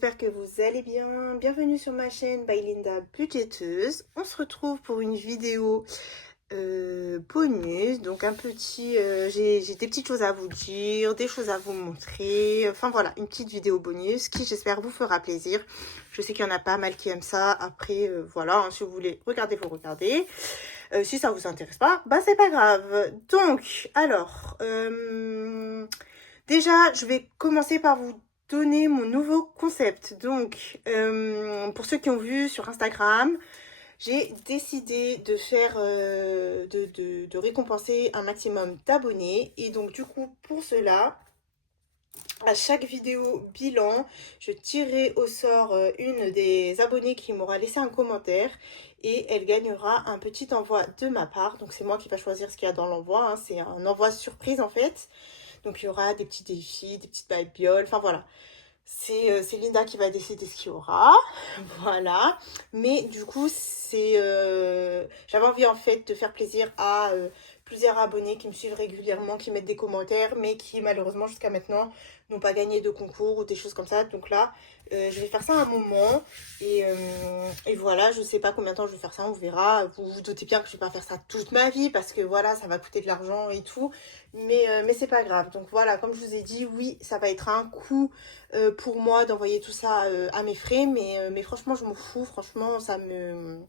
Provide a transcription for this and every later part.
j'espère que vous allez bien. Bienvenue sur ma chaîne by Linda Budgéteuse. On se retrouve pour une vidéo bonus, donc un petit, j'ai des petites choses à vous dire, des choses à vous montrer, enfin voilà, une petite vidéo bonus qui j'espère vous fera plaisir. Je sais qu'il y en a pas mal qui aiment ça, après voilà, hein, si vous voulez regarder, vous regardez. Si ça vous intéresse pas, bah c'est pas grave. Donc, alors, déjà, je vais commencer par vous donner mon nouveau concept. Donc, pour ceux qui ont vu sur Instagram, j'ai décidé de faire, de récompenser un maximum d'abonnés. Et donc, du coup, pour cela, à chaque vidéo bilan, je tirerai au sort une des abonnées qui m'aura laissé un commentaire et elle gagnera un petit envoi de ma part. Donc, c'est moi qui va choisir ce qu'il y a dans l'envoi, hein. C'est un envoi surprise en fait. Donc, il y aura des petits défis, des petites babioles, enfin voilà. C'est Linda qui va décider ce qu'il y aura, voilà. Mais du coup, j'avais envie en fait de faire plaisir à plusieurs abonnés qui me suivent régulièrement, qui mettent des commentaires, mais qui malheureusement jusqu'à maintenant n'ont pas gagné de concours ou des choses comme ça. Donc là, je vais faire ça à un moment. Et voilà, je sais pas combien de temps je vais faire ça, on verra. Vous vous doutez bien que je vais pas faire ça toute ma vie parce que voilà, ça va coûter de l'argent et tout. Mais c'est pas grave. Donc voilà, comme je vous ai dit, oui, ça va être un coût pour moi d'envoyer tout ça à mes frais. Mais franchement, je m'en fous. Franchement, ça me...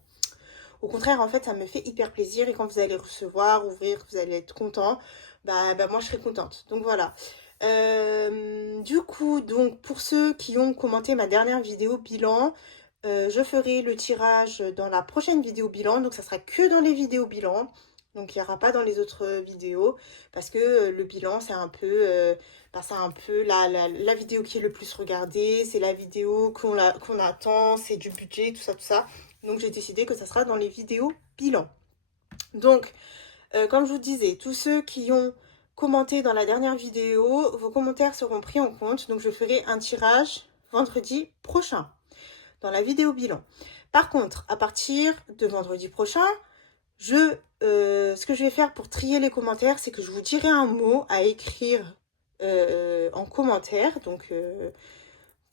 Au contraire, en fait, ça me fait hyper plaisir. Et quand vous allez recevoir, ouvrir, que vous allez être content, bah moi, je serai contente. Donc voilà. Du coup, donc pour ceux qui ont commenté ma dernière vidéo bilan, je ferai le tirage dans la prochaine vidéo bilan. Donc ça sera que dans les vidéos bilan. Donc il n'y aura pas dans les autres vidéos. Parce que le bilan, c'est un peu la vidéo qui est le plus regardée. C'est la vidéo qu'on attend. C'est du budget, tout ça, tout ça. Donc j'ai décidé que ça sera dans les vidéos bilan. Donc, comme je vous disais, tous ceux qui ont commenté dans la dernière vidéo, vos commentaires seront pris en compte. Donc je ferai un tirage vendredi prochain dans la vidéo bilan. Par contre, à partir de vendredi prochain, ce que je vais faire pour trier les commentaires, c'est que je vous dirai un mot à écrire en commentaire. Donc,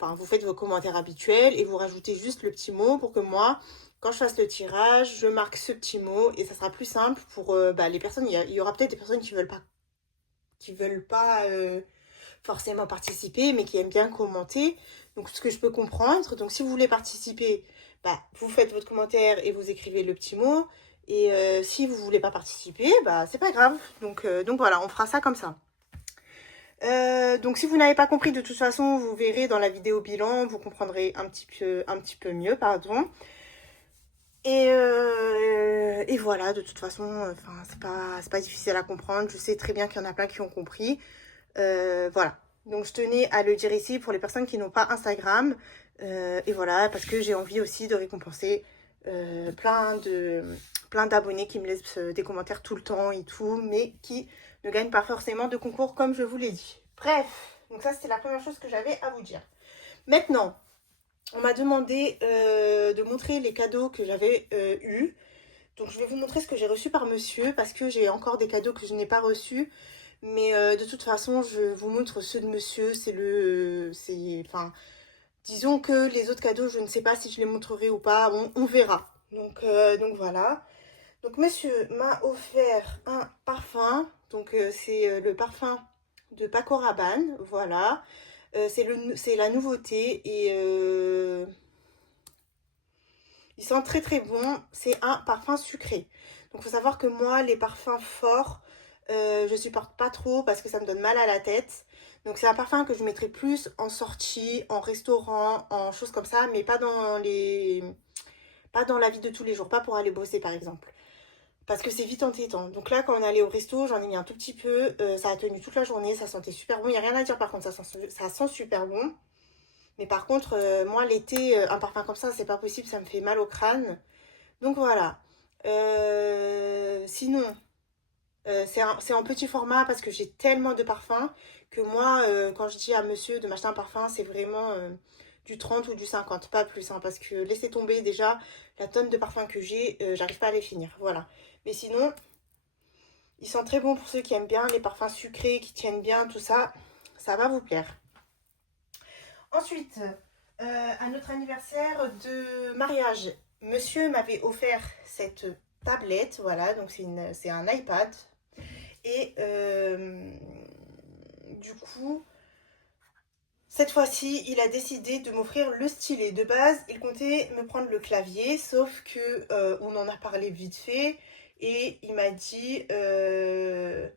vous faites vos commentaires habituels et vous rajoutez juste le petit mot pour que moi, quand je fasse le tirage, je marque ce petit mot et ça sera plus simple pour les personnes. Il y aura peut-être des personnes qui veulent pas forcément participer, mais qui aiment bien commenter. Donc, ce que je peux comprendre. Donc, si vous voulez participer, vous faites votre commentaire et vous écrivez le petit mot. Et si vous voulez pas participer, c'est pas grave. Donc voilà, on fera ça comme ça. Donc si vous n'avez pas compris, de toute façon, vous verrez dans la vidéo bilan, vous comprendrez un petit peu mieux, pardon. Et voilà, de toute façon, c'est pas difficile à comprendre. Je sais très bien qu'il y en a plein qui ont compris. Voilà. Donc je tenais à le dire ici pour les personnes qui n'ont pas Instagram. Et voilà, parce que j'ai envie aussi de récompenser plein d'abonnés qui me laissent des commentaires tout le temps et tout, mais qui ne gagnent pas forcément de concours comme je vous l'ai dit. Bref, donc ça c'était la première chose que j'avais à vous dire. Maintenant, on m'a demandé de montrer les cadeaux que j'avais eus. Donc je vais vous montrer ce que j'ai reçu par monsieur, parce que j'ai encore des cadeaux que je n'ai pas reçus. Mais de toute façon, je vous montre ceux de monsieur. Disons que les autres cadeaux, je ne sais pas si je les montrerai ou pas. On verra. Donc voilà. Donc monsieur m'a offert un parfum. Donc c'est le parfum de Paco Rabanne. Voilà. C'est la nouveauté. Et il sent très très bon. C'est un parfum sucré. Donc il faut savoir que moi, les parfums forts, je supporte pas trop parce que ça me donne mal à la tête. Donc c'est un parfum que je mettrai plus en sortie, en restaurant, en choses comme ça, mais pas dans la vie de tous les jours, pas pour aller bosser par exemple. Parce que c'est vite entêtant. Donc là, quand on est allé au resto, j'en ai mis un tout petit peu. Ça a tenu toute la journée, ça sentait super bon. Il n'y a rien à dire par contre, ça sent super bon. Mais par contre, moi l'été, un parfum comme ça, c'est pas possible, ça me fait mal au crâne. Donc voilà. Sinon, c'est en petit format parce que j'ai tellement de parfums que moi, quand je dis à monsieur de m'acheter un parfum, c'est vraiment du 30 ou du 50, pas plus. Hein, parce que laissez tomber déjà la tonne de parfums que j'ai, j'arrive pas à les finir. Voilà. Mais sinon, ils sont très bons pour ceux qui aiment bien les parfums sucrés, qui tiennent bien, tout ça. Ça va vous plaire. Ensuite, À notre anniversaire de mariage, monsieur m'avait offert cette tablette, voilà, donc c'est un iPad. Et du coup, cette fois-ci, il a décidé de m'offrir le stylet. De base, il comptait me prendre le clavier, sauf que on en a parlé vite fait. Et il m'a dit,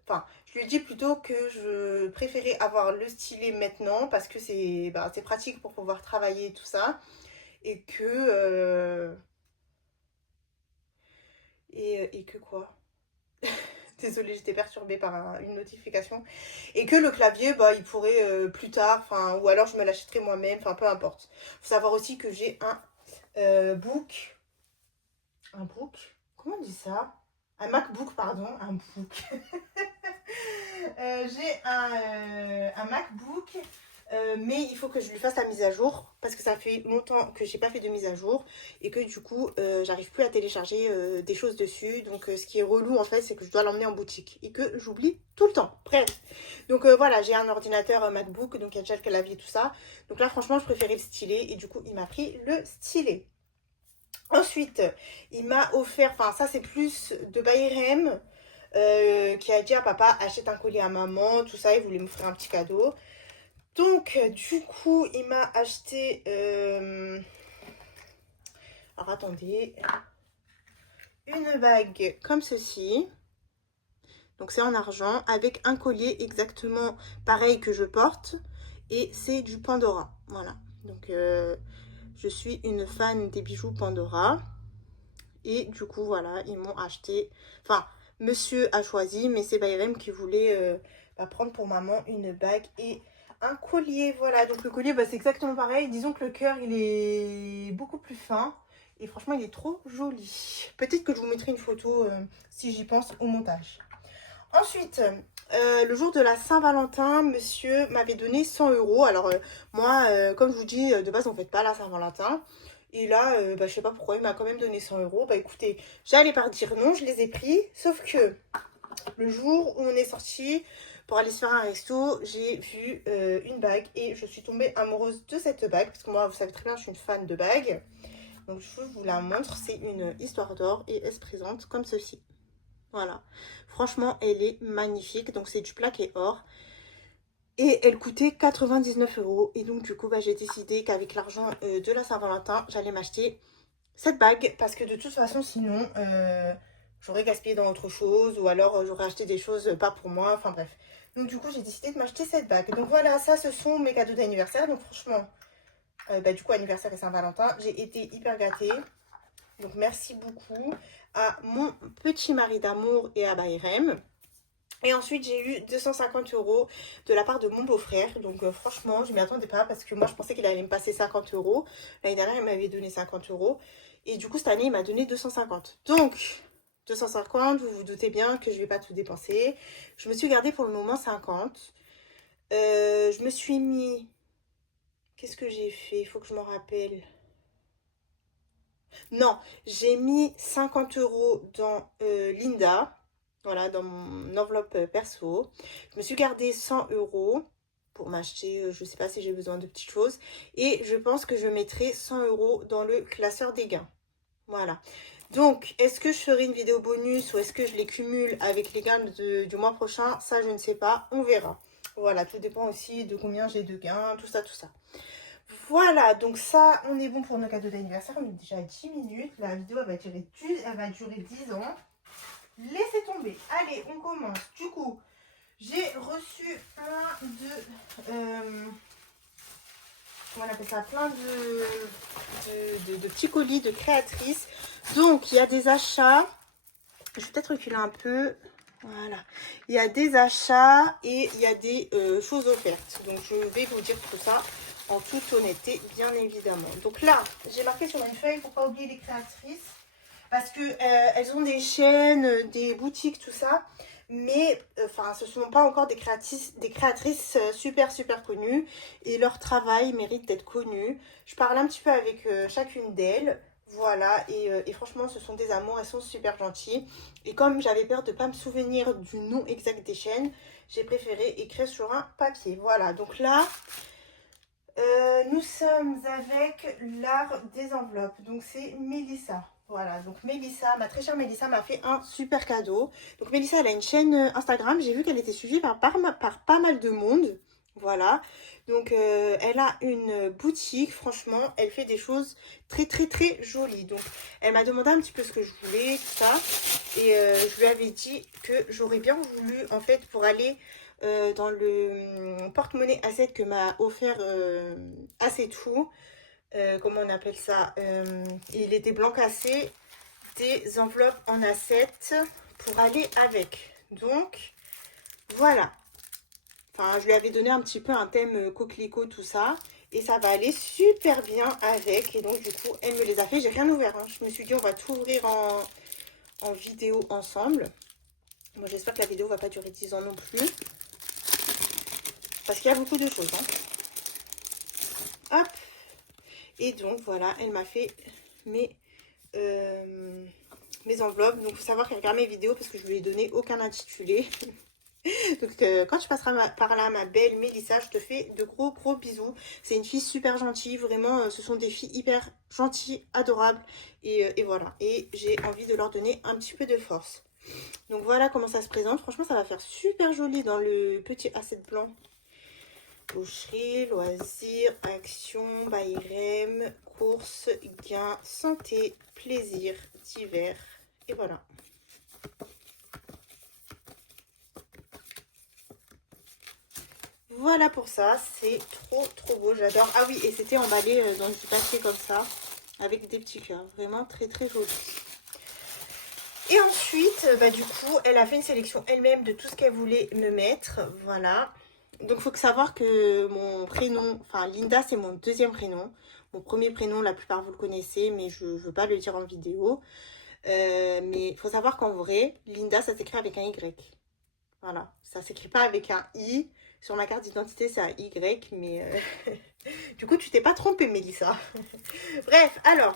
enfin, je lui ai dit plutôt que je préférais avoir le stylet maintenant parce que c'est pratique pour pouvoir travailler et tout ça. Et que, et que quoi? Désolée, j'étais perturbée par une notification. Et que le clavier, bah, il pourrait plus tard, enfin, ou alors je me l'achèterai moi-même, enfin, peu importe. Faut savoir aussi que j'ai un book. Un book? Comment on dit ça? Un MacBook, pardon, un book. J'ai un MacBook, mais il faut que je lui fasse la mise à jour parce que ça fait longtemps que j'ai pas fait de mise à jour et que du coup j'arrive plus à télécharger des choses dessus. Donc ce qui est relou en fait, c'est que je dois l'emmener en boutique et que j'oublie tout le temps. Bref, donc voilà, j'ai un ordinateur MacBook, donc il y a déjà le clavier tout ça. Donc là franchement je préférais le stylet et du coup il m'a pris le stylet. Ensuite, il m'a offert, enfin ça c'est plus de Bayrem, qui a dit à papa achète un collier à maman, tout ça, il voulait m'offrir un petit cadeau. Donc du coup, il m'a acheté, alors attendez, une bague comme ceci. Donc c'est en argent avec un collier exactement pareil que je porte et c'est du Pandora. Voilà. Donc je suis une fan des bijoux Pandora. Et du coup, voilà, ils m'ont acheté... Enfin, monsieur a choisi, mais c'est Bayrem qui voulait prendre pour maman une bague et un collier. Voilà, donc le collier, bah, c'est exactement pareil. Disons que le cœur, il est beaucoup plus fin. Et franchement, il est trop joli. Peut-être que je vous mettrai une photo, si j'y pense, au montage. Ensuite, le jour de la Saint-Valentin, monsieur m'avait donné 100 euros. Alors, moi, comme je vous dis, de base, on ne fête pas la Saint-Valentin. Et là, je sais pas pourquoi, il m'a quand même donné 100 euros. Bah écoutez, j'allais pas dire non, je les ai pris. Sauf que le jour où on est sorti pour aller se faire un resto, j'ai vu une bague et je suis tombée amoureuse de cette bague. Parce que moi, vous savez très bien, je suis une fan de bagues. Donc je vous la montre, c'est une histoire d'or et elle se présente comme ceci. Voilà, franchement, elle est magnifique. Donc c'est du plaqué or. Et elle coûtait 99 euros. Et donc, du coup, bah, j'ai décidé qu'avec l'argent de la Saint-Valentin, j'allais m'acheter cette bague. Parce que de toute façon, sinon, j'aurais gaspillé dans autre chose. Ou alors, j'aurais acheté des choses pas pour moi. Enfin, bref. Donc, du coup, j'ai décidé de m'acheter cette bague. Donc, voilà, ça, ce sont mes cadeaux d'anniversaire. Donc, franchement, du coup, anniversaire et Saint-Valentin, j'ai été hyper gâtée. Donc, merci beaucoup à mon petit mari d'amour et à Bayrem. Et ensuite, j'ai eu 250 euros de la part de mon beau-frère. Donc, franchement, je ne m'y attendais pas parce que moi, je pensais qu'il allait me passer 50 euros. L'année dernière, il m'avait donné 50 euros. Et du coup, cette année, il m'a donné 250. Donc, 250, vous vous doutez bien que je ne vais pas tout dépenser. Je me suis gardée pour le moment 50. Je me suis mis... Qu'est-ce que j'ai fait? Il faut que je m'en rappelle. Non, j'ai mis 50 euros dans Linda. Voilà, dans mon enveloppe perso. Je me suis gardé 100 euros pour m'acheter, je ne sais pas si j'ai besoin de petites choses. Et je pense que je mettrai 100 euros dans le classeur des gains. Voilà. Donc, est-ce que je ferai une vidéo bonus ou est-ce que je les cumule avec les gains du mois prochain? Ça, je ne sais pas. On verra. Voilà, tout dépend aussi de combien j'ai de gains, tout ça, tout ça. Voilà, donc ça, on est bon pour nos cadeaux d'anniversaire. On est déjà à 10 minutes. La vidéo, elle va durer 10 ans. Laissez tomber. Allez, on commence. Du coup, j'ai reçu plein de... comment on appelle ça? Plein de petits colis de créatrices. Donc, il y a des achats. Je vais peut-être reculer un peu. Voilà. Il y a des achats et il y a des choses offertes. Donc, je vais vous dire tout ça en toute honnêteté, bien évidemment. Donc là, j'ai marqué sur une feuille pour ne pas oublier les créatrices. Parce que elles ont des chaînes, des boutiques, tout ça. Mais enfin, ce ne sont pas encore des créatrices super connues. Et leur travail mérite d'être connu. Je parle un petit peu avec chacune d'elles. Voilà, et franchement, ce sont des amours, elles sont super gentilles. Et comme j'avais peur de ne pas me souvenir du nom exact des chaînes, j'ai préféré écrire sur un papier. Voilà, donc là, nous sommes avec l'art des enveloppes. Donc c'est Mélissa. Voilà, donc Mélissa, ma très chère Mélissa m'a fait un super cadeau. Donc Mélissa, elle a une chaîne Instagram. J'ai vu qu'elle était suivie par pas mal de monde. Voilà, donc elle a une boutique, franchement, elle fait des choses très très très jolies. Donc elle m'a demandé un petit peu ce que je voulais, tout ça. Et je lui avais dit que j'aurais bien voulu, en fait, pour aller dans le porte-monnaie A7 que m'a offert Acetou, comment on appelle ça, il était blanc cassé, des enveloppes en A7 pour aller avec. Donc voilà, enfin je lui avais donné un petit peu un thème coquelicot, tout ça, et ça va aller super bien avec. Et donc du coup elle me les a fait, j'ai rien ouvert, hein. Je me suis dit on va tout ouvrir en vidéo ensemble. Moi j'espère que la vidéo va pas durer 10 ans non plus, parce qu'il y a beaucoup de choses, hein. Hop. Et donc voilà, elle m'a fait mes enveloppes. Donc il faut savoir qu'elle regarde mes vidéos parce que je lui ai donné aucun intitulé. Donc quand tu passeras par là, ma belle Mélissa, je te fais de gros gros bisous. C'est une fille super gentille, vraiment, ce sont des filles hyper gentilles, adorables. Et voilà, et j'ai envie de leur donner un petit peu de force. Donc voilà comment ça se présente. Franchement, ça va faire super joli dans le petit A7 blanc. Boucherie, loisirs, action, Bayrem, courses, gains, santé, plaisir, divers. Et voilà. Voilà pour ça, c'est trop trop beau, j'adore. Ah oui, et c'était emballé dans du papier comme ça, avec des petits cœurs. Vraiment très très joli. Et ensuite, bah, du coup, elle a fait une sélection elle-même de tout ce qu'elle voulait me mettre. Voilà. Donc, il faut savoir que mon prénom, enfin, Linda, c'est mon deuxième prénom. Mon premier prénom, la plupart vous le connaissez, mais je ne veux pas le dire en vidéo. Mais il faut savoir qu'en vrai, Linda, ça s'écrit avec un Y. Voilà. Ça ne s'écrit pas avec un I. Sur ma carte d'identité, c'est un Y, mais du coup, tu t'es pas trompée, Mélissa. Bref, alors,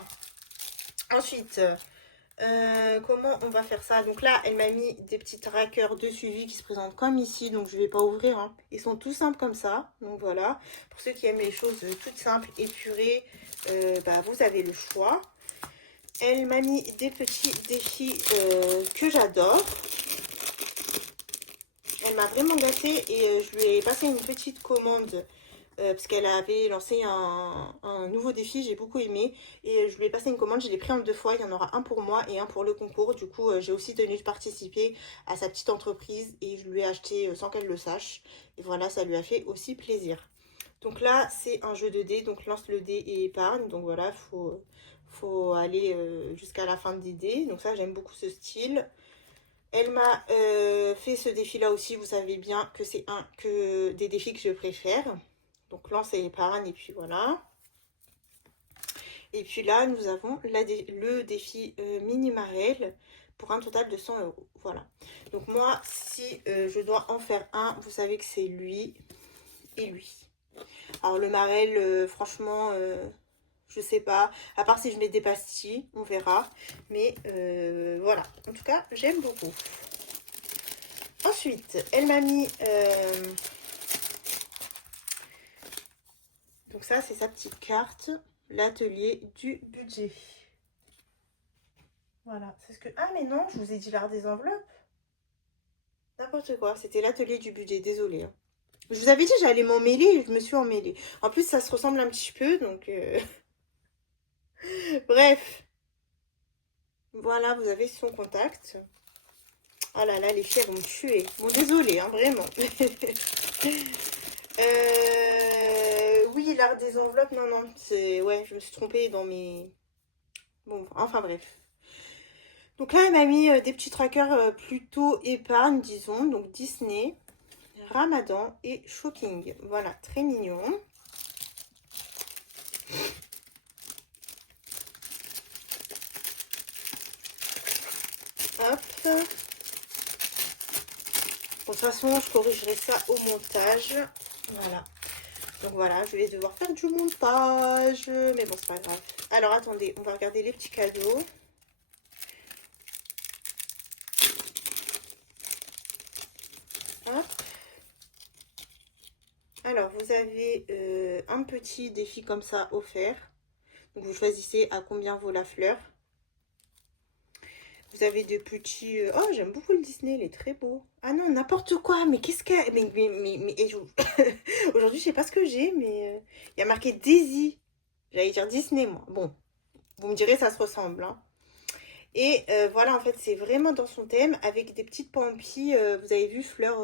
ensuite, comment on va faire ça? Donc là, elle m'a mis des petits trackers de suivi qui se présentent comme ici, donc je vais pas ouvrir, hein. Ils sont tout simples comme ça, donc voilà. Pour ceux qui aiment les choses toutes simples, épurées, bah, vous avez le choix. Elle m'a mis des petits défis que j'adore. Elle m'a vraiment gâtée et je lui ai passé une petite commande parce qu'elle avait lancé un nouveau défi, j'ai beaucoup aimé. Et je lui ai passé une commande, je l'ai pris en 2 fois. Il y en aura un pour moi et un pour le concours. Du coup, j'ai aussi tenu de participer à sa petite entreprise et je lui ai acheté sans qu'elle le sache. Et voilà, ça lui a fait aussi plaisir. Donc là, c'est un jeu de dés, donc lance le dé et épargne. Donc voilà, faut aller jusqu'à la fin des dés. Donc ça, j'aime beaucoup ce style. Elle m'a fait ce défi-là aussi. Vous savez bien que c'est que des défis que je préfère. Donc lance et épargne, et puis voilà. Et puis là, nous avons le défi mini-marelle pour un total de 100 €. Voilà. Donc moi, si je dois en faire un, vous savez que c'est lui et lui. Alors le marelle, franchement, je sais pas. À part si je mets des pastilles, on verra. Mais voilà. En tout cas, j'aime beaucoup. Ensuite, elle m'a mis... donc ça, c'est sa petite carte. L'atelier du budget. Voilà. C'est ce que... Ah, mais non, je vous ai dit l'art des enveloppes. N'importe quoi. C'était l'atelier du budget. Désolée, hein. Je vous avais dit j'allais m'en mêler et je me suis emmêlée. En plus, ça se ressemble un petit peu, donc... Bref. Voilà, vous avez son contact. Oh là là, les filles, elles vont me tuer. Bon, désolée, hein, vraiment. Oui, l'art des enveloppes, non, non. C'est... Ouais, je me suis trompée dans mes... Bon, enfin bref. Donc là, elle m'a mis des petits trackers plutôt épargne, disons. Donc Disney, Ramadan et Shocking. Voilà, très mignon. Hop. Bon, de toute façon, je corrigerai ça au montage. Voilà. Donc voilà, je vais devoir faire du montage. Mais bon, c'est pas grave. Alors, attendez, on va regarder les petits cadeaux. Hop. Alors, vous avez un petit défi comme ça offert. Donc, vous choisissez à combien vaut la fleur. Vous avez des petits... Oh, j'aime beaucoup le Disney, il est très beau. Ah non, n'importe quoi. Mais qu'est-ce que... Aujourd'hui, je sais pas ce que j'ai, mais... Il y a marqué Daisy. J'allais dire Disney, moi. Bon, vous me direz, ça se ressemble, hein. Et voilà, en fait, c'est vraiment dans son thème, avec des petites pampilles. Vous avez vu, fleurs...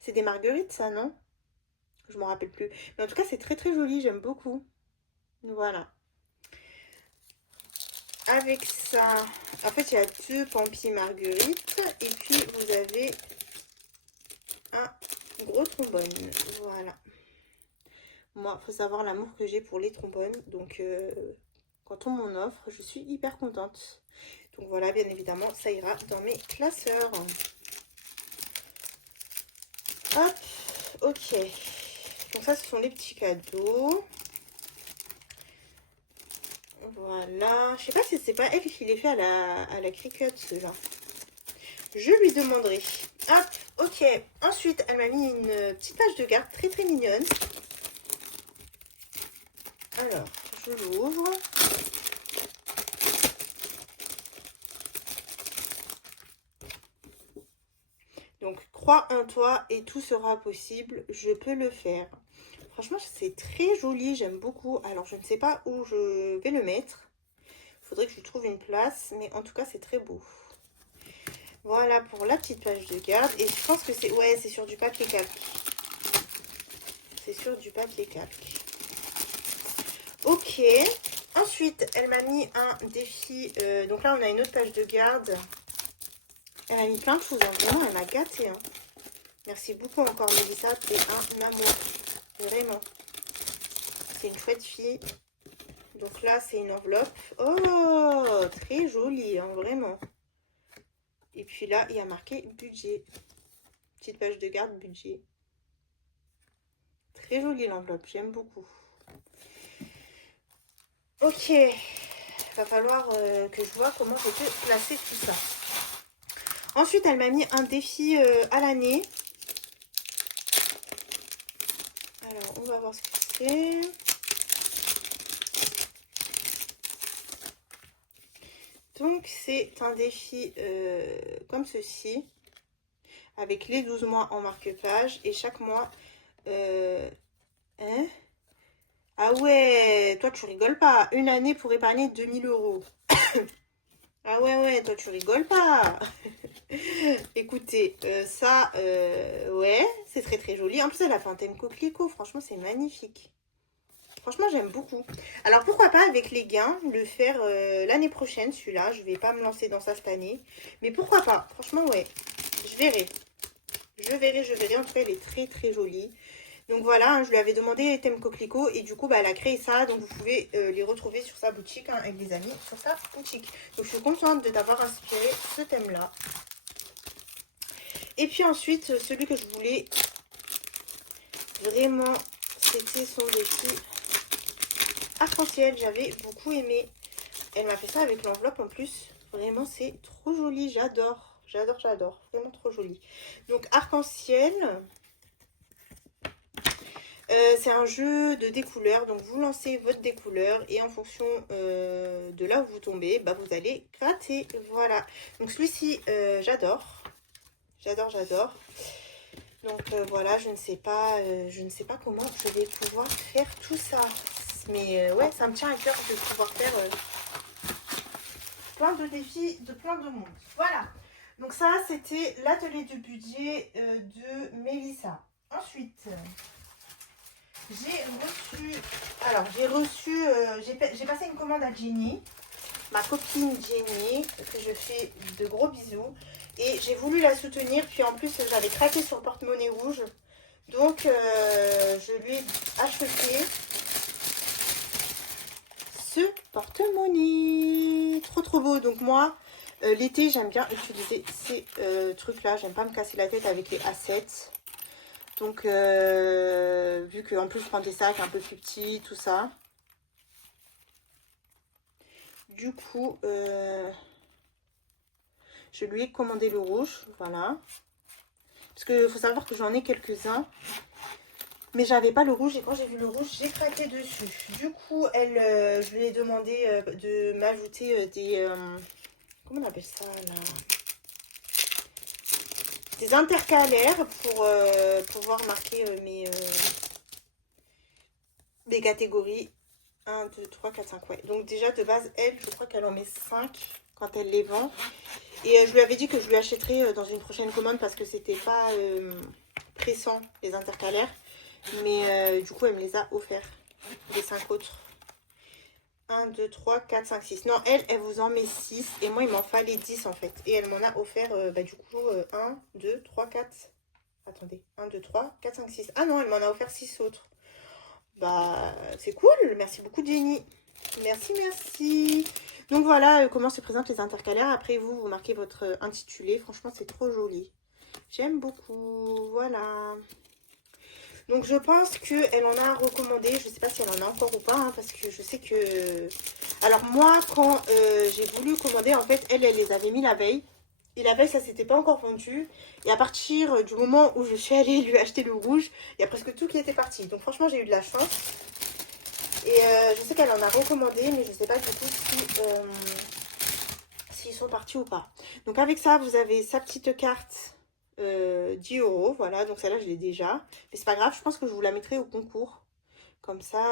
c'est des marguerites, ça, non? Je m'en rappelle plus. Mais en tout cas, c'est très, très joli. J'aime beaucoup. Voilà. Avec ça, en fait, il y a deux pampilles marguerites. Et puis, vous avez un gros trombone. Voilà. Moi, il faut savoir l'amour que j'ai pour les trombones. Donc, quand on m'en offre, je suis hyper contente. Donc, voilà, bien évidemment, ça ira dans mes classeurs. Hop, ok. Donc, ça, ce sont les petits cadeaux. Voilà. Je sais pas si c'est pas elle qui les fait à la Cricut, ceux-là. Je lui demanderai. Hop, ok. Ensuite, elle m'a mis une petite page de garde très très mignonne. Alors, je l'ouvre. Donc, crois en toi et tout sera possible. Je peux le faire. Franchement, c'est très joli. J'aime beaucoup. Alors, je ne sais pas où je vais le mettre. Il faudrait que je trouve une place. Mais en tout cas, c'est très beau. Voilà pour la petite page de garde. Et je pense que c'est... Ouais, c'est sur du papier calque. C'est sur du papier calque. Ok. Ensuite, elle m'a mis un défi. Donc là, on a une autre page de garde. Elle m'a mis plein de choses. Hein. Vraiment, elle m'a gâtée. Hein. Merci beaucoup encore, Mélissa. T'es un amour. Vraiment. C'est une chouette fille. Donc là, c'est une enveloppe. Oh, très jolie, hein, vraiment. Et puis là, il y a marqué budget. Petite page de garde, budget. Très jolie l'enveloppe, j'aime beaucoup. Ok, va falloir que je vois comment je peux placer tout ça. Ensuite, elle m'a mis un défi à l'année. Alors, on va voir ce que c'est. Donc, c'est un défi comme ceci, avec les 12 mois en marque-page. Et chaque mois... hein? Ah ouais, toi, tu rigoles pas. Une année pour épargner 2000 euros. Ah ouais, toi, tu rigoles pas. Écoutez, ça, ouais, c'est très très joli. En plus, elle a fait un thème coquelicot. Franchement, c'est magnifique. Franchement, j'aime beaucoup. Alors, pourquoi pas avec les gains, le faire l'année prochaine, celui-là. Je vais pas me lancer dans ça cette année. Mais pourquoi pas? Franchement, ouais. Je verrai. Je verrai. En tout cas, elle est très très jolie. Donc voilà, hein, je lui avais demandé thème coquelicot et du coup, bah, elle a créé ça. Donc vous pouvez les retrouver sur sa boutique, hein, avec les amis, sur sa boutique. Donc je suis contente de t'avoir inspiré ce thème-là. Et puis ensuite, celui que je voulais vraiment, c'était son défi arc-en-ciel. J'avais beaucoup aimé. Elle m'a fait ça avec l'enveloppe en plus. Vraiment, c'est trop joli. J'adore. J'adore. Vraiment trop joli. Donc arc-en-ciel... c'est un jeu de découleurs, donc vous lancez votre découleur et en fonction de là où vous tombez, bah, vous allez gratter. Voilà, donc celui-ci, j'adore. Donc voilà, je ne sais pas comment je vais pouvoir faire tout ça. Mais ouais, ça me tient à cœur de pouvoir faire plein de défis de plein de monde. Voilà, donc ça, c'était l'atelier de budget de Mélissa. Ensuite... j'ai passé une commande à Jenny, ma copine Jenny, que je fais de gros bisous. Et j'ai voulu la soutenir, puis en plus j'avais craqué sur le porte-monnaie rouge. Donc je lui ai acheté ce porte-monnaie. Trop beau. Donc moi, l'été, j'aime bien utiliser ces trucs-là. J'aime pas me casser la tête avec les A7. Donc, vu qu'en plus, je prends des sacs un peu plus petits, tout ça. Du coup, je lui ai commandé le rouge, voilà. Parce qu'il faut savoir que j'en ai quelques-uns. Mais j'avais pas le rouge et quand j'ai vu le rouge, j'ai craqué dessus. Du coup, je lui ai demandé de m'ajouter des... comment on appelle ça là? Des intercalaires pour pouvoir marquer mes catégories. 1, 2, 3, 4, 5, ouais. Donc déjà, de base, elle, je crois qu'elle en met 5 quand elle les vend. Et je lui avais dit que je lui achèterais dans une prochaine commande parce que c'était pas pressant, les intercalaires. Mais du coup, elle me les a offerts, les 5 autres. 1, 2, 3, 4, 5, 6. Non, elle vous en met 6. Et moi, il m'en fallait 10 en fait. Et elle m'en a offert, du coup, 1, 2, 3, 4. Attendez, 1, 2, 3, 4, 5, 6. Ah non, elle m'en a offert 6 autres. Bah, c'est cool. Merci beaucoup, Jenny. Merci, merci. Donc voilà comment se présentent les intercalaires. Après, vous marquez votre intitulé. Franchement, c'est trop joli. J'aime beaucoup. Voilà. Donc je pense qu'elle en a recommandé. Je ne sais pas si elle en a encore ou pas. Hein, parce que je sais que... Alors moi, quand j'ai voulu commander, en fait, elle les avait mis la veille. Et la veille, ça s'était pas encore vendu. Et à partir du moment où je suis allée lui acheter le rouge, il y a presque tout qui était parti. Donc franchement, j'ai eu de la chance. Et je sais qu'elle en a recommandé, mais je ne sais pas du tout si, s'ils sont partis ou pas. Donc avec ça, vous avez sa petite carte 10 €. Voilà, donc celle-là, je l'ai déjà. Mais c'est pas grave, je pense que je vous la mettrai au concours. Comme ça,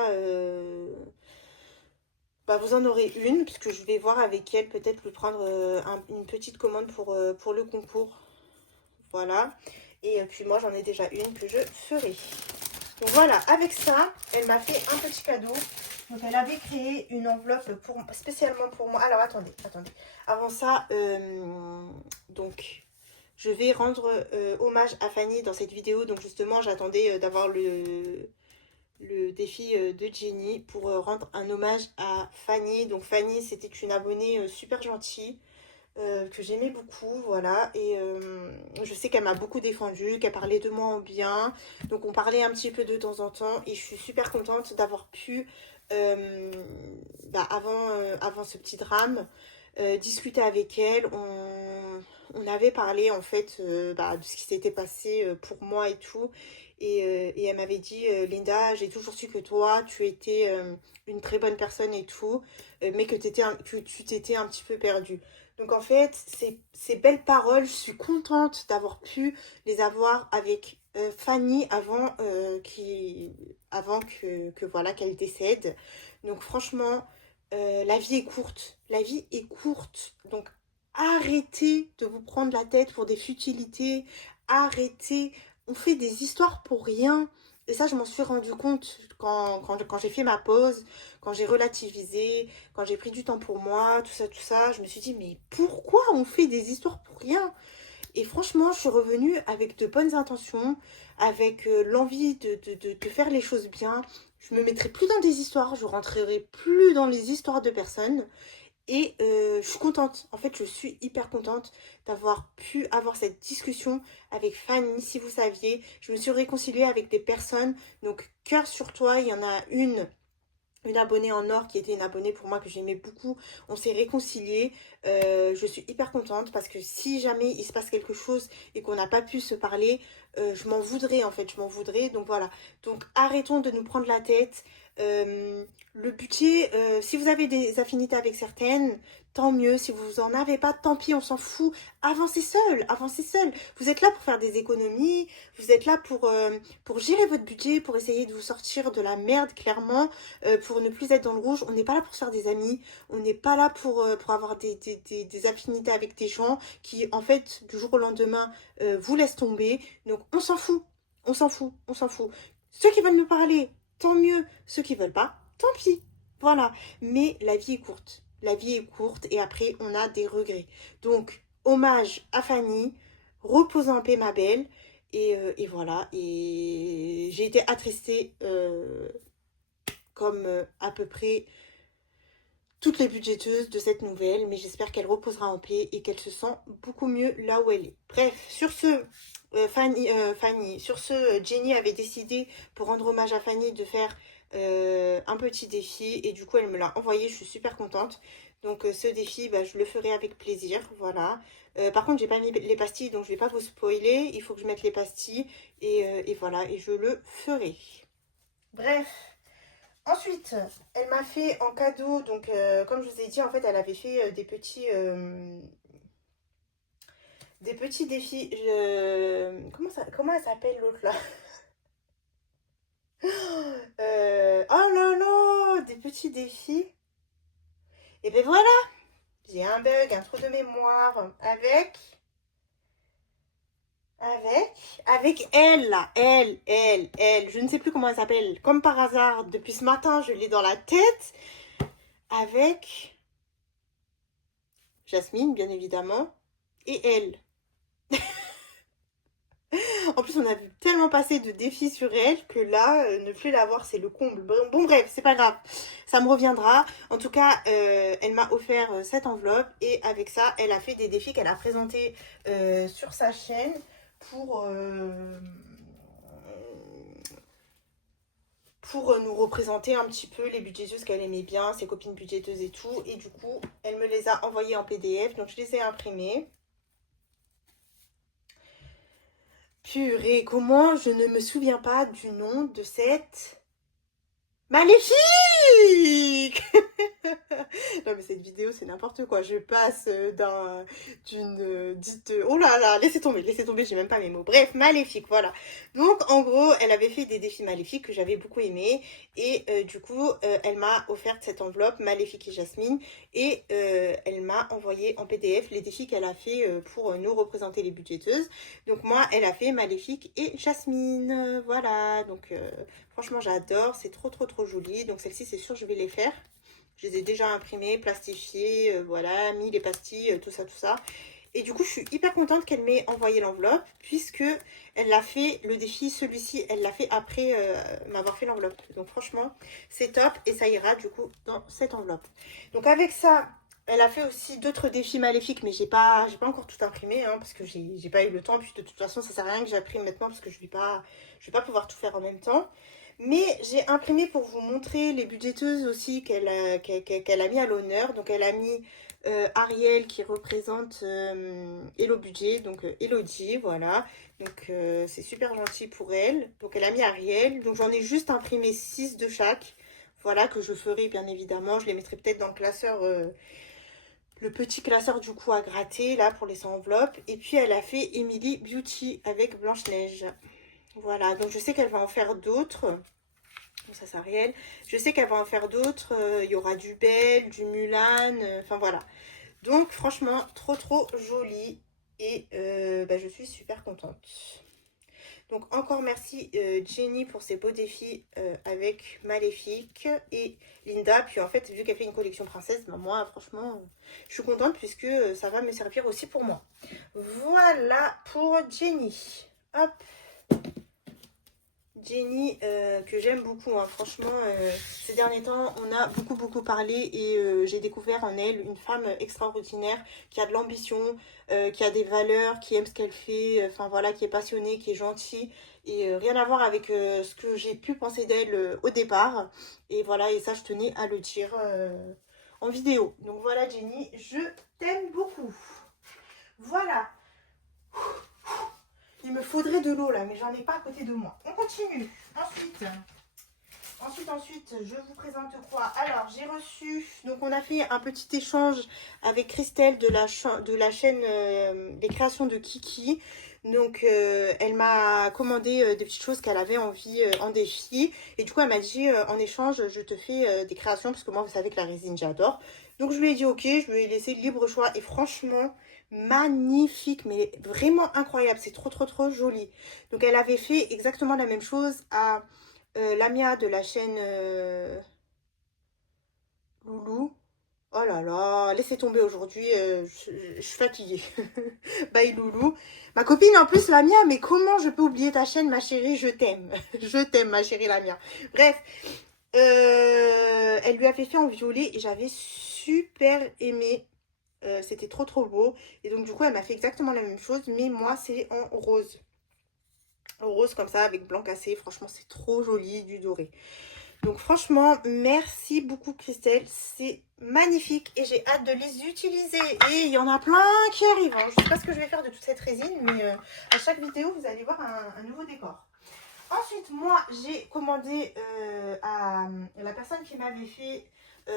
bah, vous en aurez une, puisque je vais voir avec elle, peut-être lui prendre une petite commande pour le concours. Voilà. Et puis moi, j'en ai déjà une que je ferai. Donc voilà, avec ça, elle m'a fait un petit cadeau. Donc elle avait créé une enveloppe spécialement pour moi. Alors attendez. Avant ça, donc je vais rendre hommage à Fanny dans cette vidéo. Donc justement, j'attendais d'avoir le défi de Jenny pour rendre un hommage à Fanny. Donc Fanny, c'était une abonnée super gentille. Que j'aimais beaucoup, voilà, et je sais qu'elle m'a beaucoup défendue, qu'elle parlait de moi en bien, donc on parlait un petit peu de temps en temps, et je suis super contente d'avoir pu, avant ce petit drame, discuter avec elle. On avait parlé en fait de ce qui s'était passé pour moi et tout, et elle m'avait dit Linda, j'ai toujours su que toi tu étais une très bonne personne et tout, mais que tu t'étais un petit peu perdue. Donc en fait, ces belles paroles, je suis contente d'avoir pu les avoir avec Fanny avant que voilà, qu'elle décède. Donc franchement, la vie est courte. La vie est courte. Donc arrêtez de vous prendre la tête pour des futilités. Arrêtez. On fait des histoires pour rien. Et ça, je m'en suis rendu compte quand j'ai fait ma pause, quand j'ai relativisé, quand j'ai pris du temps pour moi, tout ça. Je me suis dit, mais pourquoi on fait des histoires pour rien? Et franchement, je suis revenue avec de bonnes intentions, avec l'envie de faire les choses bien. Je me mettrai plus dans des histoires, je rentrerai plus dans les histoires de personnes. Et je suis contente, en fait je suis hyper contente d'avoir pu avoir cette discussion avec Fanny. Si vous saviez, je me suis réconciliée avec des personnes, donc cœur sur toi, il y en a une abonnée en or qui était une abonnée pour moi que j'aimais beaucoup. On s'est réconciliés. Je suis hyper contente parce que si jamais il se passe quelque chose et qu'on n'a pas pu se parler, je m'en voudrais en fait, je m'en voudrais. Donc voilà, donc arrêtons de nous prendre la tête. Le budget, si vous avez des affinités avec certaines, tant mieux. Si vous en avez pas, tant pis, on s'en fout. Avancez seul, avancez seul. Vous êtes là pour faire des économies, vous êtes là pour gérer votre budget, pour essayer de vous sortir de la merde clairement, pour ne plus être dans le rouge. On n'est pas là pour se faire des amis, on n'est pas là pour avoir des affinités avec des gens qui en fait du jour au lendemain vous laissent tomber. Donc on s'en fout, on s'en fout, on s'en fout. Ceux qui veulent me parler, tant mieux. Ceux qui veulent pas, tant pis. Voilà. Mais la vie est courte. La vie est courte et après on a des regrets. Donc hommage à Fanny, repose en paix ma belle. Et voilà. Et j'ai été attristée comme à peu près toutes les budgéteuses de cette nouvelle, mais j'espère qu'elle reposera en paix et qu'elle se sent beaucoup mieux là où elle est. Bref, sur ce, Jenny avait décidé, pour rendre hommage à Fanny, de faire un petit défi et du coup elle me l'a envoyé, je suis super contente. Donc ce défi, bah, je le ferai avec plaisir, voilà. Par contre, j'ai pas mis les pastilles, donc je vais pas vous spoiler. Il faut que je mette les pastilles et voilà, et je le ferai. Bref. Ensuite, elle m'a fait en cadeau, donc comme je vous ai dit, en fait, elle avait fait des petits défis. Comment elle s'appelle l'autre là? Oh là là, des petits défis. Et ben voilà, j'ai un bug, un trou de mémoire avec elle là, elle, je ne sais plus comment elle s'appelle. Comme par hasard, depuis ce matin, je l'ai dans la tête. Avec Jasmine, bien évidemment, et elle. En plus, on a vu tellement passer de défis sur elle que là, ne plus la voir, c'est le comble. Bon, bref, c'est pas grave. Ça me reviendra. En tout cas, elle m'a offert cette enveloppe et avec ça, elle a fait des défis qu'elle a présentés sur sa chaîne pour nous représenter un petit peu les budgéteuses qu'elle aimait bien, ses copines budgéteuses et tout. Et du coup, elle me les a envoyées en PDF, donc je les ai imprimées. Purée, comment je ne me souviens pas du nom de cette Maléfique. Non mais cette vidéo c'est n'importe quoi. Je passe d'une dite... Oh là là, laissez tomber, j'ai même pas mes mots. Bref, Maléfique, voilà. Donc en gros, elle avait fait des défis Maléfiques que j'avais beaucoup aimé. Et du coup, elle m'a offert cette enveloppe Maléfique et Jasmine. Et elle m'a envoyé en PDF les défis qu'elle a fait pour nous représenter les budgéteuses. Donc moi, elle a fait Maléfique et Jasmine. Voilà, donc... franchement, j'adore. C'est trop joli. Donc, celle-ci, c'est sûr, je vais les faire. Je les ai déjà imprimées, plastifiées, voilà, mis les pastilles, tout ça. Et du coup, je suis hyper contente qu'elle m'ait envoyé l'enveloppe, puisque elle l'a fait, le défi, celui-ci, elle l'a fait après m'avoir fait l'enveloppe. Donc, franchement, c'est top. Et ça ira, du coup, dans cette enveloppe. Donc, avec ça, elle a fait aussi d'autres défis maléfiques, mais j'ai pas encore tout imprimé, hein, parce que j'ai pas eu le temps. Puis, de toute façon, ça sert à rien que j'imprime maintenant, parce que je vais pas pouvoir tout faire en même temps. Mais j'ai imprimé pour vous montrer les budgéteuses aussi qu'elle a mis à l'honneur. Donc elle a mis Ariel qui représente Hello Budget, donc Elodie, voilà. Donc c'est super gentil pour elle. Donc elle a mis Ariel. Donc j'en ai juste imprimé 6 de chaque. Voilà, que je ferai bien évidemment. Je les mettrai peut-être dans le classeur, le petit classeur du coup à gratter, là, pour les enveloppes. Et puis elle a fait Emily Beauty avec Blanche-Neige. Voilà, donc je sais qu'elle va en faire d'autres. Ça, c'est Ariel. Je sais qu'elle va en faire d'autres. Il y aura du Belle, du Mulan. Enfin, voilà. Donc, franchement, trop joli. Et bah, je suis super contente. Donc, encore merci Jenny pour ces beaux défis avec Maléfique et Linda. Puis, en fait, vu qu'elle fait une collection princesse, bah, moi, franchement, je suis contente puisque ça va me servir aussi pour moi. Voilà pour Jenny. Hop. Jenny, que j'aime beaucoup, hein. Franchement, ces derniers temps, on a beaucoup parlé et j'ai découvert en elle une femme extraordinaire qui a de l'ambition, qui a des valeurs, qui aime ce qu'elle fait, enfin voilà, qui est passionnée, qui est gentille et rien à voir avec ce que j'ai pu penser d'elle au départ. Et voilà, et ça, je tenais à le dire en vidéo. Donc voilà, Jenny, je t'aime beaucoup. Voilà. Il me faudrait de l'eau là, mais j'en ai pas à côté de moi. On continue. Ensuite, je vous présente quoi? Alors, j'ai reçu, donc on a fait un petit échange avec Christelle de la chaîne des créations de Kiki. Donc, elle m'a commandé des petites choses qu'elle avait envie en défi. Et du coup, elle m'a dit, en échange, je te fais des créations, parce que moi, vous savez que la résine, j'adore. Donc, je lui ai dit, ok, je lui ai laissé le libre choix. Et franchement, magnifique, mais vraiment incroyable. C'est trop joli. Donc, elle avait fait exactement la même chose à... Lamia de la chaîne Loulou. Oh là là, laissez tomber aujourd'hui, je suis fatiguée. Bye Loulou. Ma copine en plus Lamia, mais comment je peux oublier ta chaîne ma chérie, je t'aime. Je t'aime ma chérie Lamia. Bref, elle lui avait fait en violet et j'avais super aimé. C'était trop beau. Et donc du coup elle m'a fait exactement la même chose, mais moi c'est en rose. En rose comme ça avec blanc cassé, franchement c'est trop joli, du doré. Donc franchement, merci beaucoup Christelle, c'est magnifique et j'ai hâte de les utiliser. Et il y en a plein qui arrivent, hein. Je ne sais pas ce que je vais faire de toute cette résine, mais à chaque vidéo, vous allez voir un nouveau décor. Ensuite, moi, j'ai commandé à la personne qui m'avait fait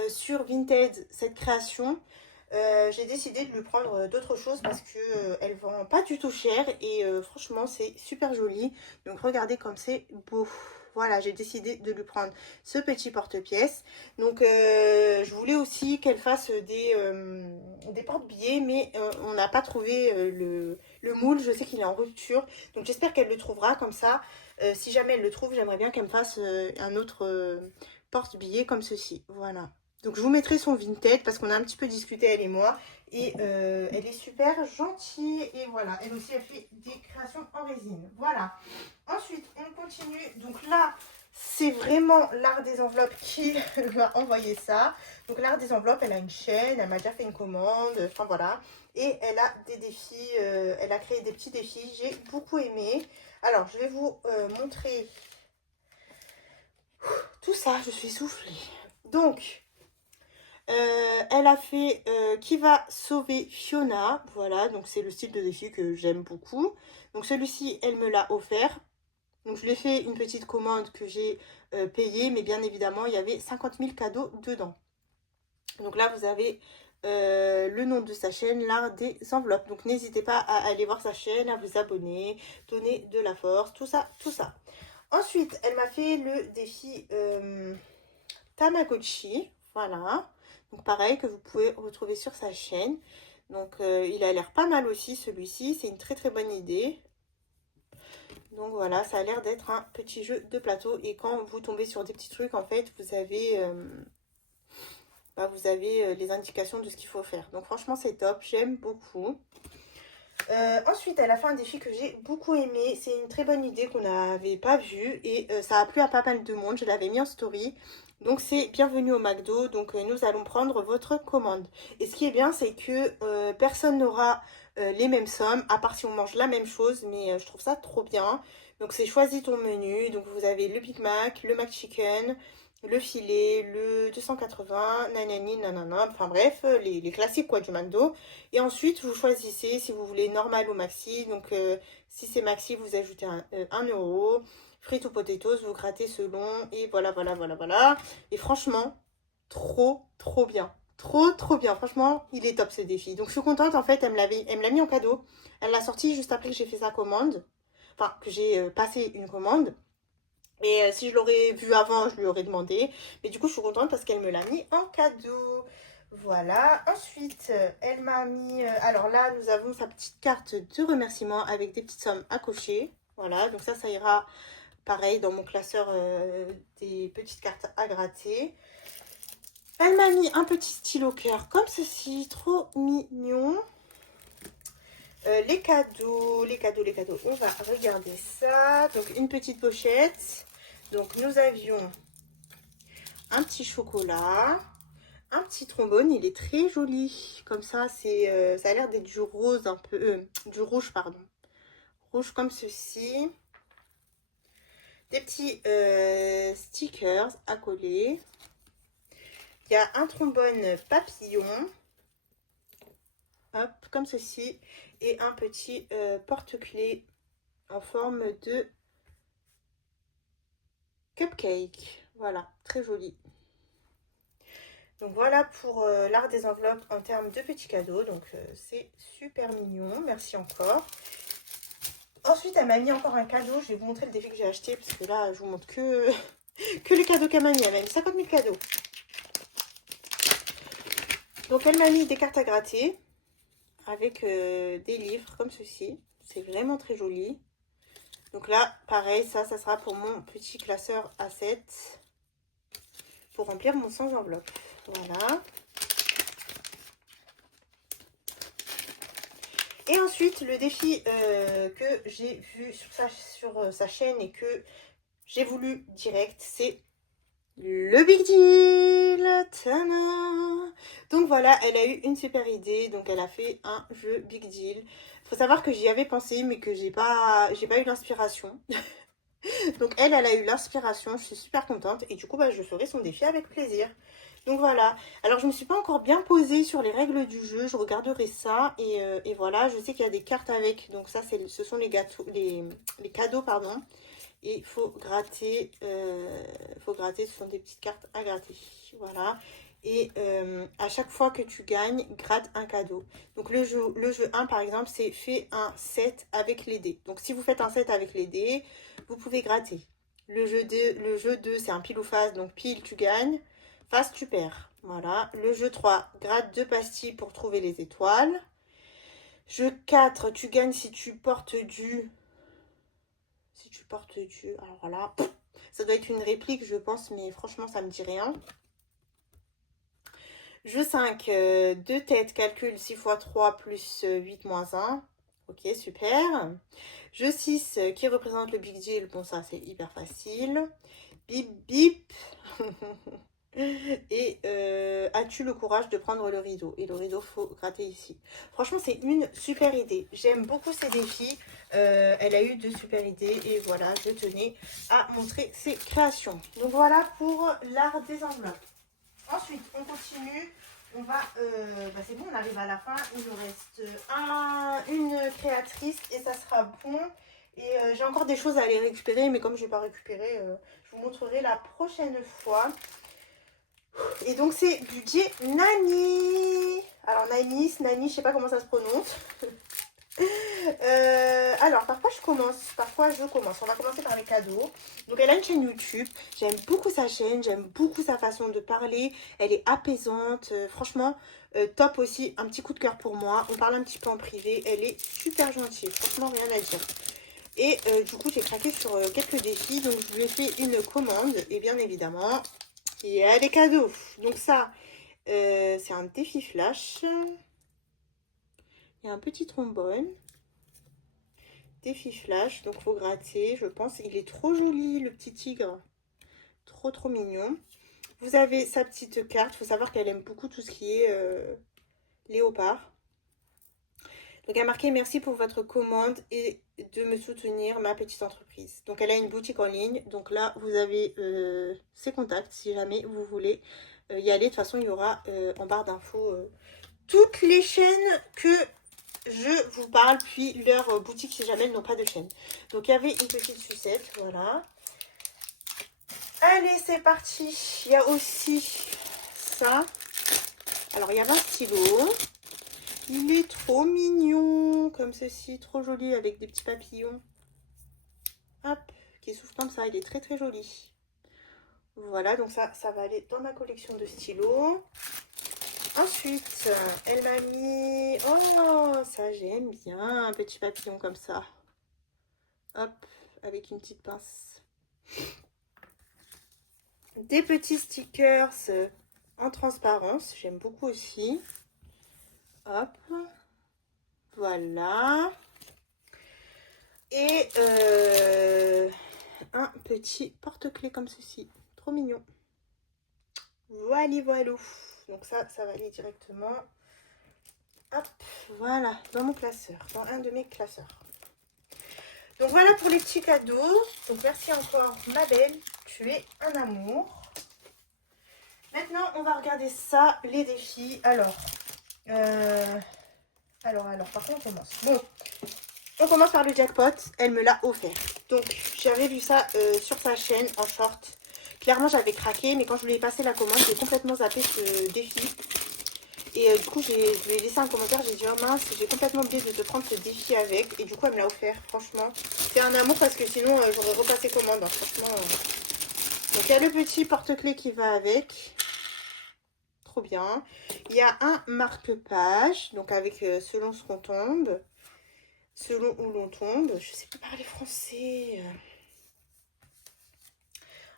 sur Vinted cette création. J'ai décidé de lui prendre d'autres choses parce que elle vend pas du tout cher et franchement c'est super joli. Donc regardez comme c'est beau. Voilà, j'ai décidé de lui prendre ce petit porte-pièce. Donc je voulais aussi qu'elle fasse des porte-billets, mais on n'a pas trouvé le moule. Je sais qu'il est en rupture, donc j'espère qu'elle le trouvera comme ça. Si jamais elle le trouve, j'aimerais bien qu'elle me fasse un autre porte-billets comme ceci. Voilà. Donc je vous mettrai son Vinted parce qu'on a un petit peu discuté elle et moi. Et elle est super gentille. Et voilà, elle aussi elle fait des créations en résine. Voilà. Ensuite, on continue. Donc là, c'est vraiment l'art des enveloppes qui m'a envoyé ça. Donc l'art des enveloppes, elle a une chaîne, elle m'a déjà fait une commande. Enfin voilà. Et elle a des défis, elle a créé des petits défis. J'ai beaucoup aimé. Alors, je vais vous montrer tout ça. Je suis soufflée. Donc... elle a fait Qui va sauver Fiona. Voilà, donc c'est le style de défi que j'aime beaucoup. Donc celui-ci, elle me l'a offert. Donc je lui ai fait une petite commande que j'ai payée. Mais bien évidemment, il y avait 50 000 cadeaux dedans. Donc là, vous avez le nom de sa chaîne, l'art des enveloppes. Donc n'hésitez pas à aller voir sa chaîne, à vous abonner, donner de la force, tout ça, tout ça. Ensuite, elle m'a fait le défi Tamagotchi. Voilà. Donc pareil que vous pouvez retrouver sur sa chaîne. Donc il a l'air pas mal aussi celui-ci. C'est une très très bonne idée. Donc voilà, ça a l'air d'être un petit jeu de plateau. Et quand vous tombez sur des petits trucs, en fait, vous avez les indications de ce qu'il faut faire. Donc franchement, c'est top. J'aime beaucoup. Ensuite, elle a fait un défi que j'ai beaucoup aimé. C'est une très bonne idée qu'on n'avait pas vue. Et ça a plu à pas mal de monde. Je l'avais mis en story. Donc c'est bienvenue au McDo, donc nous allons prendre votre commande. Et ce qui est bien, c'est que personne n'aura les mêmes sommes, à part si on mange la même chose, mais je trouve ça trop bien. Donc c'est choisis ton menu, donc vous avez le Big Mac, le McChicken, le filet, le 280, nanani, nanana, enfin bref, les classiques quoi du McDo. Et ensuite vous choisissez si vous voulez normal ou maxi, donc si c'est maxi vous ajoutez 1 euro. Frites ou potatoes, vous grattez selon. Et voilà, voilà, voilà, voilà. Et franchement, trop, trop bien. Trop, trop bien. Franchement, il est top ce défi. Donc je suis contente. En fait, elle me l'a mis en cadeau. Elle l'a sorti juste après que j'ai fait sa commande. Enfin, que j'ai passé une commande. Et si je l'aurais vu avant, je lui aurais demandé. Mais du coup, je suis contente parce qu'elle me l'a mis en cadeau. Voilà. Ensuite, elle m'a mis... alors là, nous avons sa petite carte de remerciement avec des petites sommes à cocher. Voilà. Donc ça ira... pareil, dans mon classeur des petites cartes à gratter. Elle m'a mis un petit stylo cœur comme ceci, trop mignon. Les cadeaux, les cadeaux, les cadeaux. On va regarder ça. Donc, une petite pochette. Donc, nous avions un petit chocolat, un petit trombone. Il est très joli. Comme ça, ça a l'air d'être du rose un peu... du rouge, pardon. Rouge comme ceci. Des petits stickers à coller. Il y a un trombone papillon. Hop, comme ceci. Et un petit porte-clés en forme de cupcake. Voilà, très joli. Donc voilà pour l'art des enveloppes en termes de petits cadeaux. Donc c'est super mignon. Merci encore. Ensuite, elle m'a mis encore un cadeau. Je vais vous montrer le défi que j'ai acheté. Parce que là, je vous montre que, que les cadeaux qu'elle m'a mis. Elle m'a mis 50 000 cadeaux. Donc, elle m'a mis des cartes à gratter. Avec des livres comme ceci. C'est vraiment très joli. Donc là, pareil, ça sera pour mon petit classeur A7. Pour remplir mon sans enveloppe. Voilà. Et ensuite, le défi que j'ai vu sur sa chaîne et que j'ai voulu direct, c'est le Big Deal. Tada. Donc voilà, elle a eu une super idée. Donc elle a fait un jeu Big Deal. Faut savoir que j'y avais pensé, mais que j'ai pas eu l'inspiration. Donc elle a eu l'inspiration, je suis super contente. Et du coup, bah, je ferai son défi avec plaisir. Donc voilà. Alors je me suis pas encore bien posée sur les règles du jeu. Je regarderai ça. Et voilà, je sais qu'il y a des cartes avec. Donc ça, ce sont les gâteaux, les cadeaux, pardon. Et il faut gratter. Ce sont des petites cartes à gratter. Voilà. Et à chaque fois que tu gagnes, gratte un cadeau. Donc le jeu 1 par exemple, c'est fait un set avec les dés. Donc si vous faites un set avec les dés, vous pouvez gratter. Le jeu 2 c'est un pile ou face. Donc pile tu gagnes, face tu perds. Voilà. Le jeu 3, gratte 2 pastilles pour trouver les étoiles. Jeu 4, tu gagnes si tu portes du... Si tu portes du... Alors là, ça doit être une réplique je pense, mais franchement ça me dit rien. Jeu 5, 2 têtes, calcul 6 x 3 plus 8 moins 1. Ok, super. Jeu 6, qui représente le big deal. Bon, ça, c'est hyper facile. Bip, bip. Et as-tu le courage de prendre le rideau? Et le rideau, faut gratter ici. Franchement, c'est une super idée. J'aime beaucoup ces défis. Elle a eu de super idées. Et voilà, je tenais à montrer ses créations. Donc voilà pour l'art des enveloppes. Ensuite, on continue. On va, c'est bon, on arrive à la fin. Il nous reste une créatrice et ça sera bon. Et j'ai encore des choses à aller récupérer, mais comme je n'ai pas récupéré, je vous montrerai la prochaine fois. Et donc, c'est budget Nani. Alors, Nani, je ne sais pas comment ça se prononce. Alors, parfois je commence. On va commencer par les cadeaux. Donc, elle a une chaîne YouTube. J'aime beaucoup sa chaîne. J'aime beaucoup sa façon de parler. Elle est apaisante. Franchement, top aussi. Un petit coup de cœur pour moi. On parle un petit peu en privé. Elle est super gentille. Franchement, rien à dire. Et du coup, j'ai craqué sur quelques défis. Donc, je lui ai fait une commande. Et bien évidemment, il y a des cadeaux. Donc, ça, c'est un défi flash. Il y a un petit trombone. Défi flash, donc faut gratter, je pense. Il est trop joli, le petit tigre. Trop, trop mignon. Vous avez sa petite carte. Il faut savoir qu'elle aime beaucoup tout ce qui est léopard. Donc, elle a marqué « Merci pour votre commande et de me soutenir, ma petite entreprise ». Donc, elle a une boutique en ligne. Donc là, vous avez ses contacts si jamais vous voulez y aller. De toute façon, il y aura en barre d'infos toutes les chaînes que je vous parle, puis leur boutique si jamais elles n'ont pas de chaîne. Donc il y avait une petite sucette, voilà. Allez, c'est parti. Il y a aussi ça. Alors il y a un stylo. Il est trop mignon, comme ceci, trop joli avec des petits papillons. Hop, qui souffle comme ça, il est très très joli. Voilà, donc ça va aller dans ma collection de stylos. Ensuite, elle m'a mis... Oh, ça j'aime bien, un petit papillon comme ça. Hop, avec une petite pince. Des petits stickers en transparence, j'aime beaucoup aussi. Hop, voilà. Et un petit porte-clés comme ceci, trop mignon. Voilà, voilà. Donc ça va aller directement, hop, voilà, dans mon classeur, dans un de mes classeurs. Donc voilà pour les petits cadeaux. Donc merci encore ma belle, tu es un amour. Maintenant on va regarder ça, les défis. Alors par contre on commence. Bon, on commence par le jackpot, elle me l'a offert. Donc j'avais vu ça sur sa chaîne en short. Clairement j'avais craqué, mais quand je lui ai passé la commande, j'ai complètement zappé ce défi. Et du coup, je lui ai laissé un commentaire, j'ai dit « Oh mince, j'ai complètement oublié de te prendre ce défi avec. » Et du coup, elle me l'a offert, franchement. C'est un amour parce que sinon, j'aurais repassé commande, hein, franchement. Donc, il y a le petit porte-clés qui va avec. Trop bien. Il y a un marque-page, donc avec selon ce qu'on tombe. Selon où l'on tombe. Je sais pas parler français.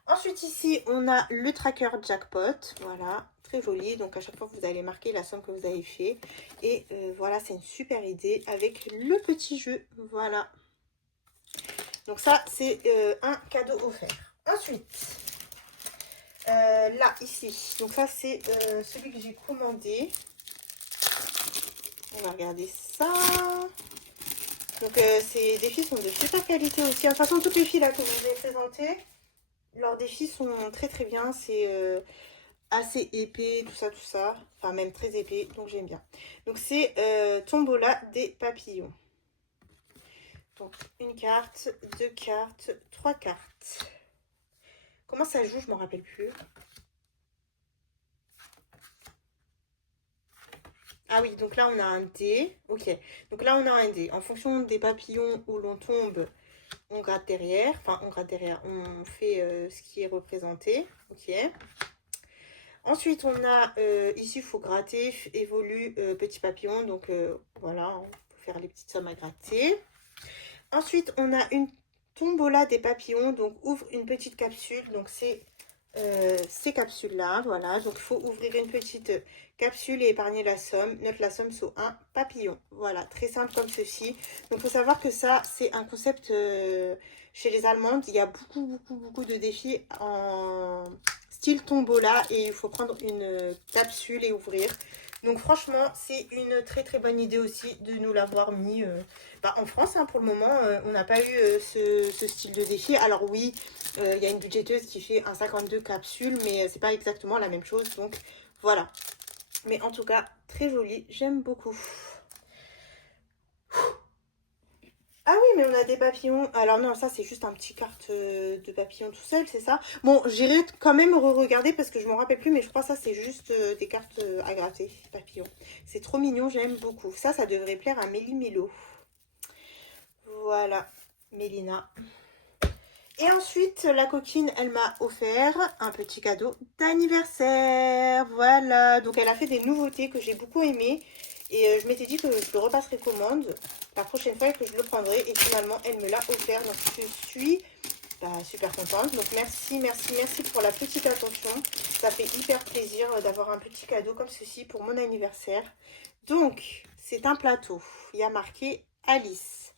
Ensuite, ici, on a le tracker jackpot. Voilà, très joli. Donc, à chaque fois, vous allez marquer la somme que vous avez fait. Et voilà, c'est une super idée avec le petit jeu. Voilà. Donc, ça, c'est un cadeau offert. Ensuite, là, ici. Donc, ça, c'est celui que j'ai commandé. On va regarder ça. Donc ces défis sont de super qualité aussi. De toute façon, toutes les filles là que je vous ai présentées, leurs défis sont très très bien. C'est assez épais, tout ça, tout ça. Enfin, même très épais, donc j'aime bien. Donc c'est Tombola des papillons. Donc une carte, deux cartes, trois cartes. Comment ça joue, je m'en rappelle plus. Ah oui, donc là on a un dé. Ok, donc là on a un dé. En fonction des papillons où l'on tombe, on gratte derrière. Enfin, on gratte derrière, on fait ce qui est représenté. Ok. Ensuite, on a ici, il faut gratter, évolue, petit papillon. Donc voilà, on peut faire les petites sommes à gratter. Ensuite, on a une tombola des papillons. Donc ouvre une petite capsule. Donc c'est ces capsules-là, voilà. Donc il faut ouvrir une petite capsule et épargner la somme. Note la somme sur un papillon. Voilà, très simple comme ceci. Donc il faut savoir que ça, c'est un concept chez les Allemandes. Il y a beaucoup de défis en style tombola et il faut prendre une capsule et ouvrir. Donc franchement, c'est une très bonne idée aussi de nous l'avoir mis en France. Hein, pour le moment, on n'a pas eu ce style de défi. Alors oui, il y a une budgéteuse qui fait un 52 capsules, mais c'est pas exactement la même chose. Donc voilà. Mais en tout cas, très joli. J'aime beaucoup. Ah oui, mais on a des papillons. Alors non, ça c'est juste un petit carte de papillon tout seul, c'est ça? Bon, j'irai quand même re-regarder parce que je m'en rappelle plus, mais je crois que ça c'est juste des cartes à gratter, papillons. C'est trop mignon, j'aime beaucoup. Ça devrait plaire à Mélie Mélo. Voilà, Mélina. Et ensuite, la coquine, elle m'a offert un petit cadeau d'anniversaire. Voilà, donc elle a fait des nouveautés que j'ai beaucoup aimées. Et je m'étais dit que je le repasserai commande la prochaine fois et que je le prendrai. Et finalement, elle me l'a offert. Donc je suis super contente. Donc merci pour la petite attention. Ça fait hyper plaisir d'avoir un petit cadeau comme ceci pour mon anniversaire. Donc, c'est un plateau. Il y a marqué Alice.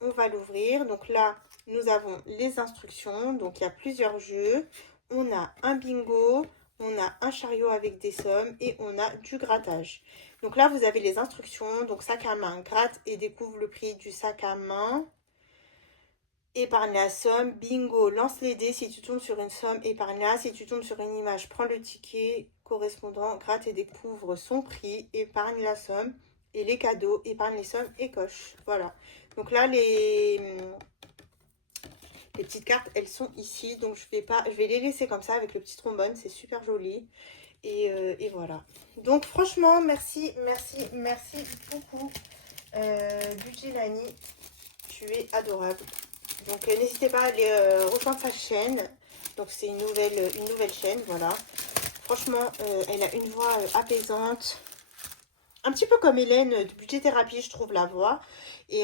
On va l'ouvrir. Donc là, nous avons les instructions. Donc, il y a plusieurs jeux. On a un bingo. On a un chariot avec des sommes. Et on a du grattage. Donc là, vous avez les instructions. Donc, sac à main. Gratte et découvre le prix du sac à main. Épargne la somme. Bingo. Lance les dés. Si tu tombes sur une somme, épargne-la. Si tu tombes sur une image, prends le ticket correspondant. Gratte et découvre son prix. Épargne la somme. Et les cadeaux, épargne les sommes et coche. Voilà. Donc là, les petites cartes, elles sont ici. Donc je vais les laisser comme ça avec le petit trombone. C'est super joli. Et voilà. Donc franchement, merci beaucoup. Budget Nani, tu es adorable. Donc n'hésitez pas à aller rejoindre sa chaîne. Donc c'est une nouvelle chaîne, voilà. Franchement, elle a une voix apaisante. Un petit peu comme Hélène de Budget Thérapie, je trouve la voix. Et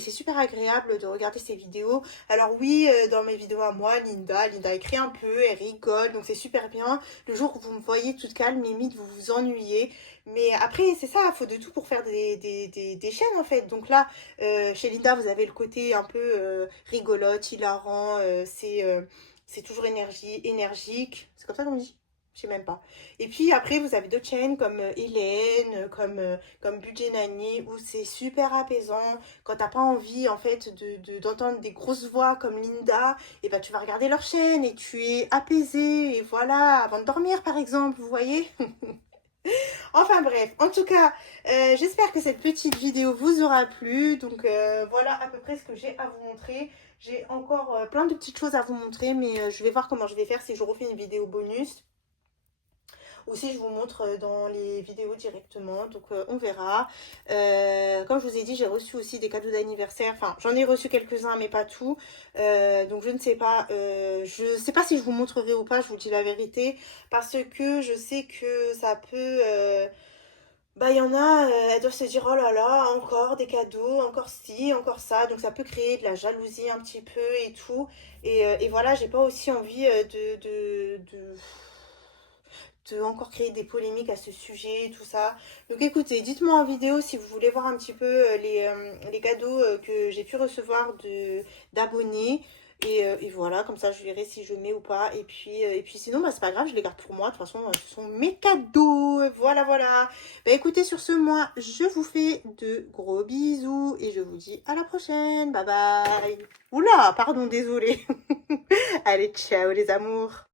c'est super agréable de regarder ses vidéos. Alors oui, dans mes vidéos à moi, Linda écrit un peu, elle rigole, donc c'est super bien. Le jour où vous me voyez toute calme, limite vous vous ennuyez. Mais après, c'est ça, il faut de tout pour faire des chaînes en fait. Donc là, chez Linda, vous avez le côté un peu rigolote, hilarant, c'est toujours énergique. C'est comme ça qu'on dit? Je sais même pas. Et puis après, vous avez d'autres chaînes comme Hélène, comme Budget Nani, où c'est super apaisant. Quand t'as pas envie, en fait, d'entendre des grosses voix comme Linda, et ben tu vas regarder leur chaîne et tu es apaisé, et voilà, avant de dormir, par exemple, vous voyez. Enfin bref, en tout cas, j'espère que cette petite vidéo vous aura plu. Donc voilà à peu près ce que j'ai à vous montrer. J'ai encore plein de petites choses à vous montrer, mais je vais voir comment je vais faire si je refais une vidéo bonus. Ou si je vous montre dans les vidéos directement, donc on verra. Comme je vous ai dit, j'ai reçu aussi des cadeaux d'anniversaire, enfin j'en ai reçu quelques-uns mais pas tout, donc je ne sais pas, je sais pas si je vous montrerai ou pas, je vous dis la vérité, parce que je sais que ça peut... il y en a, elles doivent se dire, oh là là, encore des cadeaux, encore ci, encore ça. Donc ça peut créer de la jalousie un petit peu et tout. Et voilà, j'ai pas aussi envie de encore créer des polémiques à ce sujet, tout ça. Donc écoutez, dites-moi en vidéo si vous voulez voir un petit peu les cadeaux que j'ai pu recevoir d'abonnés. Et voilà, comme ça je verrai si je mets ou pas. Et puis sinon, bah, c'est pas grave, je les garde pour moi. De toute façon, ce sont mes cadeaux. Voilà, voilà. Bah écoutez, sur ce, moi, je vous fais de gros bisous et je vous dis à la prochaine. Bye bye. Oula, pardon, désolée. Allez, ciao les amours.